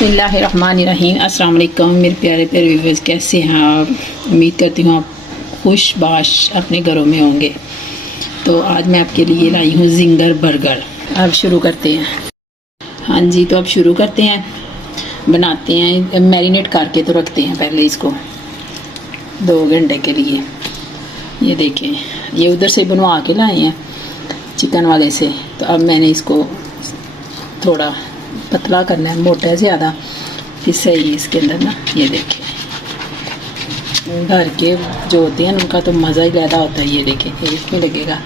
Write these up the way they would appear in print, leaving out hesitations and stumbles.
बिस्मिल्लाहिर्रहमानिर्रहीम। अस्सलाम वालेकुम मेरे प्यारे प्यारे व्यूअर्स, कैसे हैं आप? उम्मीद करती हूँ आप खुशबाश अपने घरों में होंगे। तो आज मैं आपके लिए लाई हूँ जिंगर बर्गर। अब शुरू करते हैं। हाँ जी, तो अब शुरू करते हैं। बनाते हैं, मैरिनेट करके तो रखते हैं पहले इसको 2 घंटे के लिए। ये देखें, ये उधर से बनवा के लाए हैं चिकन वाले से। तो अब मैंने इसको थोड़ा पतला करना है, मोटा है ज़्यादा, फिर सही इसके अंदर ना। ये देखें, घर के जो होते हैं उनका तो मज़ा ही ज़्यादा होता है। ये देखें, एक में लगेगा,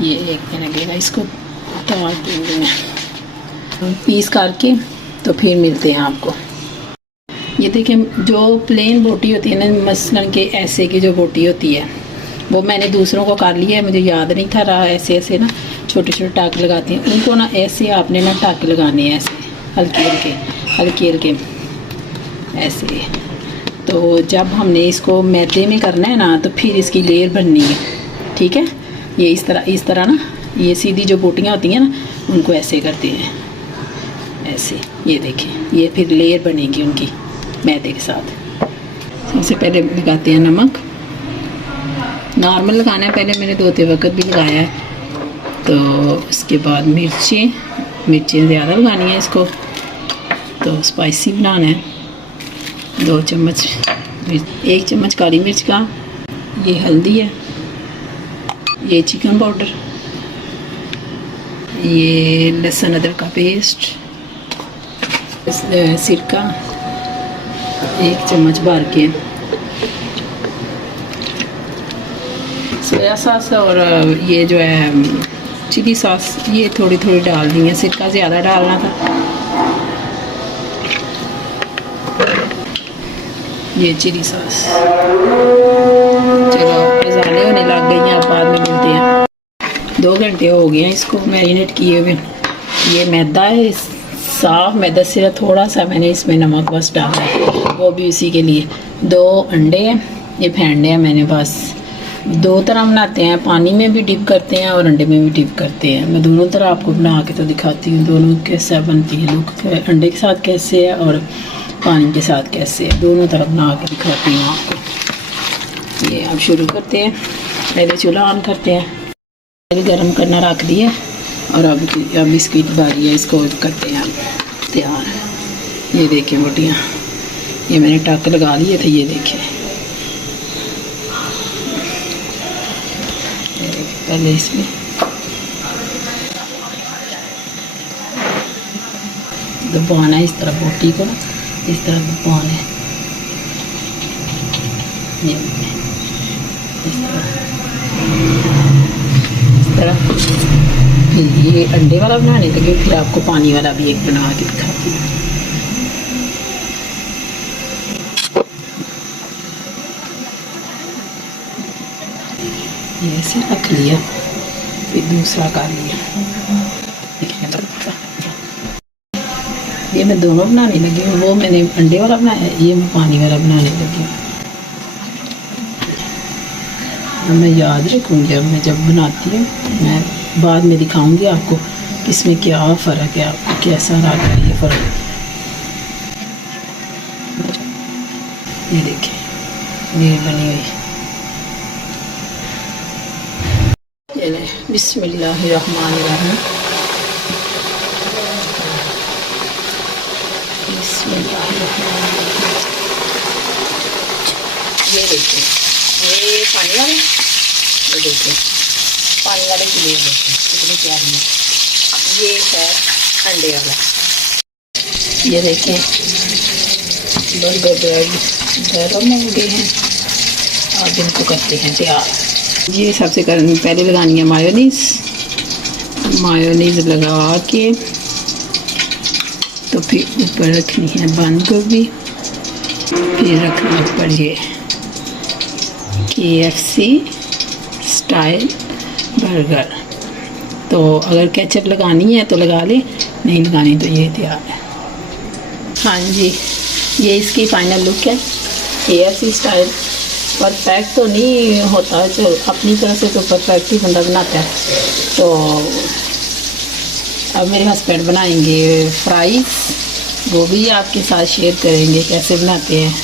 ये एक में लगेगा। इसको डाल देंगे पीस करके, तो फिर मिलते हैं आपको। ये देखें, जो प्लेन बोटी होती है ना, मसलन के ऐसे की जो बोटी होती है, वो मैंने दूसरों को कर लिया है, मुझे याद नहीं था रहा। ऐसे ऐसे ना छोटे छोटे टाके लगाते हैं उनको ना, ऐसे आपने ना टाके लगाने हैं, ऐसे हल्के हल्के ऐसे। तो जब हमने इसको मैदे में करना है ना, तो फिर इसकी लेयर बननी है, ठीक है। ये इस तरह ना, ये सीधी जो बोटियाँ होती हैं ना, उनको ऐसे करते हैं, ऐसे। ये देखें, ये फिर लेयर बनेगी उनकी मैदे के साथ। सबसे पहले लगाते हैं नमक, नॉर्मल लगाना है। पहले मैंने 2 वक्त भी लगाया है। तो उसके बाद मिर्चें ज़्यादा लगानी है इसको, तो स्पाइसी बनाना है। 2 चम्मच 1 चम्मच काली मिर्च का, ये हल्दी है, ये चिकन पाउडर, ये लहसुन अदरक का पेस्ट, सिरका 1 चम्मच भर के, सोया सॉस, और ये जो है चिली सॉस, ये थोड़ी थोड़ी डाल दी है। सिरका ज़्यादा डालना था। ये चिली सॉस। चलो, मसाले होने लग गई हैं, अब बाद में मिलते हैं। 2 घंटे हो गए हैं इसको मैरिनेट किए हुए। ये मैदा है, साफ मैदा, सिर्फ थोड़ा सा मैंने इसमें नमक बस डाला है, वो भी उसी के लिए। 2 अंडे हैं, ये फेंटे हैं मैंने बस। 2 तरह बनाते हैं, पानी में भी डिप करते हैं और अंडे में भी डिप करते हैं। मैं दोनों तरह आपको बना के तो दिखाती हूँ, दोनों कैसे बनती है। लोग अंडे के साथ कैसे है और पानी के साथ कैसे है, दोनों तरह बना के दिखाती हूँ आपको। ये अब शुरू करते हैं। पहले चूल्हा ऑन करते हैं, पहले गर्म करना रख दिया, और अब इसकी बारी है, इसको करते हैं हम तैयार। ये देखें बोटियाँ, ये मैंने टक लगा लिए थे। ये देखें, पहले इसमें दबाना है, इस तरह बोटी को इस तरह दबाना है, ये इस तरह। फिर ये अंडे वाला बनाने लगे, फिर आपको पानी वाला भी एक बना के दिखाती हूँ। ये ऐसे रख लिया, फिर दूसरा कर लिया। ये मैं दोनों बनाने लगी हूँ, वो मैंने अंडे वाला बनाया, ये मैं पानी वाला बनाने लगी हूँ। मैं याद रखूँगी, अब मैं जब बनाती हूँ मैं बाद में दिखाऊँगी आपको इसमें क्या फ़र्क है, आपको कैसा लगा ये फ़र्क। ये देखिए, ये बनी हुई। बिस्मिल्लाहिर्रहमानिर्रहीम। ये देखिए, ये पानी वाले, ये देखिए पानी वाले के लिए देखिए कितनी प्यारी है। ये है अंडे वाला। ये देखिए, बर्गर ब्रेड गर्म हो गए हैं, अब इनको करते हैं तैयार। ये सबसे पहले लगानी है मायोनीज़ लगा के, तो फिर ऊपर रखनी है बंद गोभी, फिर रखना ऊपर ये KFC स्टाइल बर्गर। तो अगर केचप लगानी है तो लगा ले, नहीं लगानी तो ये तैयार है। हाँ जी, ये इसकी फाइनल लुक है KFC स्टाइल। परफेक्ट तो नहीं होता, जो अपनी तरह से तो परफेक्ट ही बंदा बनाता है। तो अब मेरे हस्बैंड बनाएंगे फ्राइज़ वो भी आपके साथ शेयर करेंगे कैसे बनाते हैं।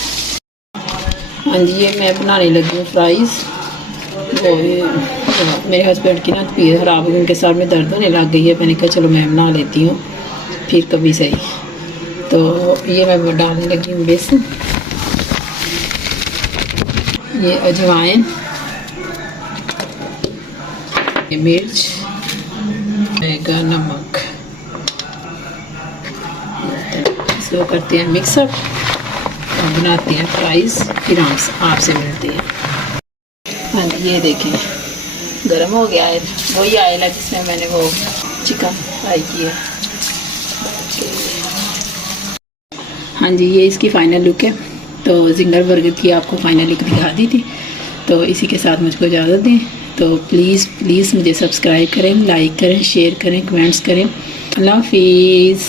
हाँ जी, ये मैं बनाने लगी हूँ फ्राइज़। वो मेरे हस्बैंड की ना तबीयत ख़राब हो गई, उनके सर में दर्द होने लग गई है। मैंने कहा चलो मैं बना लेती हूँ फिर कभी सही। तो ये मैं डालने लगी हूँ बेसन, ये अजवाइन, ये मिर्च, आएगा नमक। इसको करते हैं मिक्सअप और बनाते हैं फ्राइज़। फिर हम आपसे मिलते हैं। हाँ जी, ये देखें गरम हो गया है, वही आयल है जिसमें मैंने वो चिकन फ्राई किया। हाँ जी, ये इसकी फ़ाइनल लुक है। तो जिंगर बर्गर की आपको फ़ाइनल लुक दिखा दी थी। तो इसी के साथ मुझको इजाज़त दें। तो प्लीज़ मुझे सब्सक्राइब करें, लाइक करें, शेयर करें, कमेंट्स करें। अल्लाह हाफिज़।